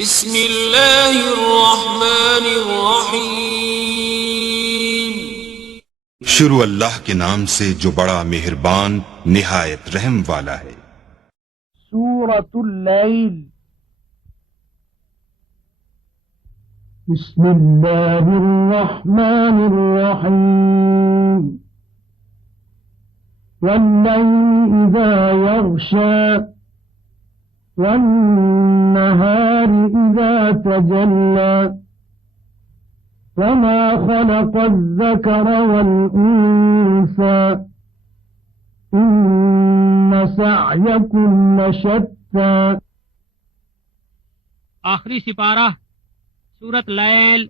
बिस्मिल्लाहिर्रहमानिर्रहीम। शुरू अल्लाह के नाम से जो बड़ा मेहरबान निहायत रहम वाला है। सूरतुल लैल। बिस्मिल्लाहिर्रहमानिर्रहीम। वल्लैलि इज़ा यग़शा वन्नहारि इज़ा तजल्ला वमा खलक़ज़-ज़करा वल-उन्सा इन्न सअयकुम लशत्ता। आखिरी सिपारा सूरत लैल।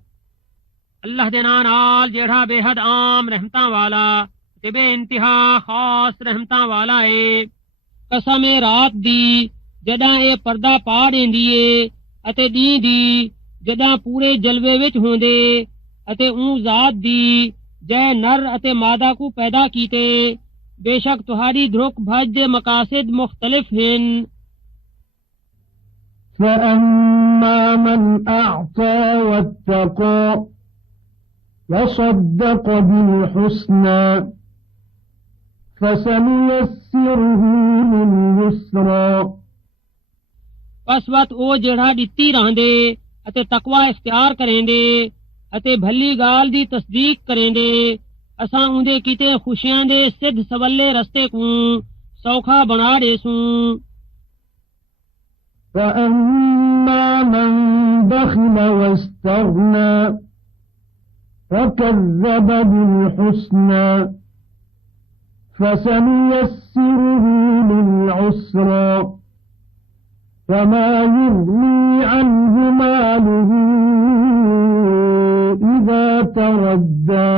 अल्लाह दे नां नाल जेड़ा बेहद आम रहमतां वाला ते बेइंतहा खास रहमतां वाला है। कसम ए रात दी जदां ए पर्दा पा देंदी है अते दी दी जदां पूरे जलवे विच होंदे अते ऊं जात दी जै नर अते मादा को पैदा कीते। बेशक तुहारी धुरक भज दे मकासिद मुख्तलिफ हैं। فأما من أعطى واتقى وصدق بالحسنى فسنيسره لليسرى। बस वत ओ जेड़ा दित्ती रहंदे अते तकवा इख्तियार करेंदे अते भली गाल दी तस्दीक करेंदे असां उंदे किते खुशियां दे सिद्ध सवल्ले रस्ते को सौखा बना देसूं। فأما من بخل واستغنى وكذب بالحسنى فسنيسره للعسرى وما يغني عنه ماله إذا تردى।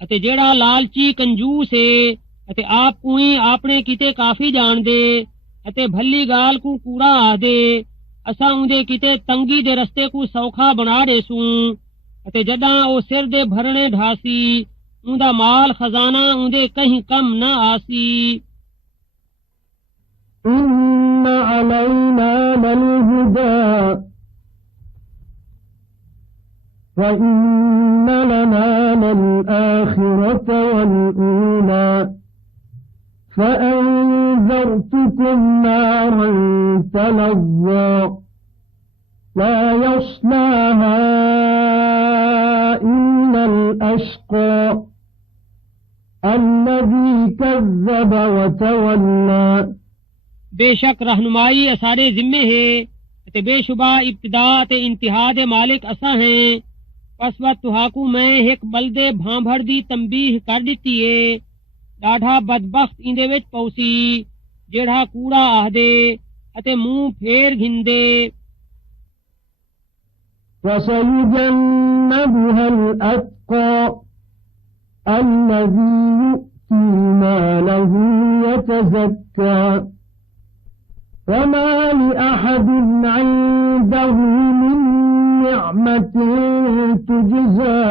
अते जेड़ा लालची कंजूस है अते आप कोई आपने किते काफी जान दे अते भली गाल को कूड़ा आदे असां उंदे किते तंगी दे रस्ते को सौखा बना देसूं। अते जदां ओ सिर दे भरने ढासी उंदा माल खजाना उंदे कहीं कम न आसी। إن علينا للهدى وإن لنا للآخرة والأولى فأنذرتكم نارا تلظى لا يصلاها إلا الأشقى الذي كذب وتولى। बेशक रहनुमाई असारे जिम्मे है ते बेशुबा इब्तिदा ते इंतहा दे मालिक असा हैं। पस वत तुहाकू मैं एक बलदे भांभड़ दी तंबीह कर दिती है। डाढ़ा बदबख्त इंदे विच पौसी जेड़ा कूड़ा आखदे अते मुंह फेर घिंदे। وسيجنبها الأتقى الذي يؤتي ماله يتزكى وما لأحد عنده من نعمة تجزى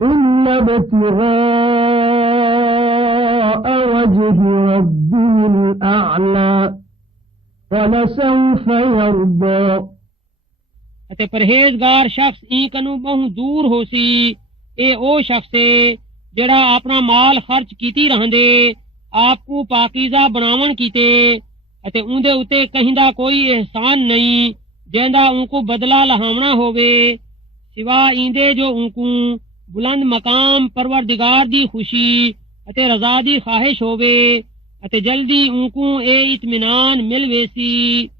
إلا ابتغاء وجه ربه الأعلى ولسوف يرضى। अते परहेजगार शख्स ई कनु बहु दूर होसी। ए ओ शख्स है जेड़ा अपना माल खर्च कीती रहंदे आपको पाकीज़ा बनावन कीते अते उंदे उते कहिंदा कोई एहसान नहीं जेंदा उनको बदला लहावना होवे सिवा इंदे जो उनको बुलंद मकाम परवरदिगार दी खुशी अते रजा दी ख्वाहिश होवे अते जल्दी उनको ए इत्मीनान मिल वेसी।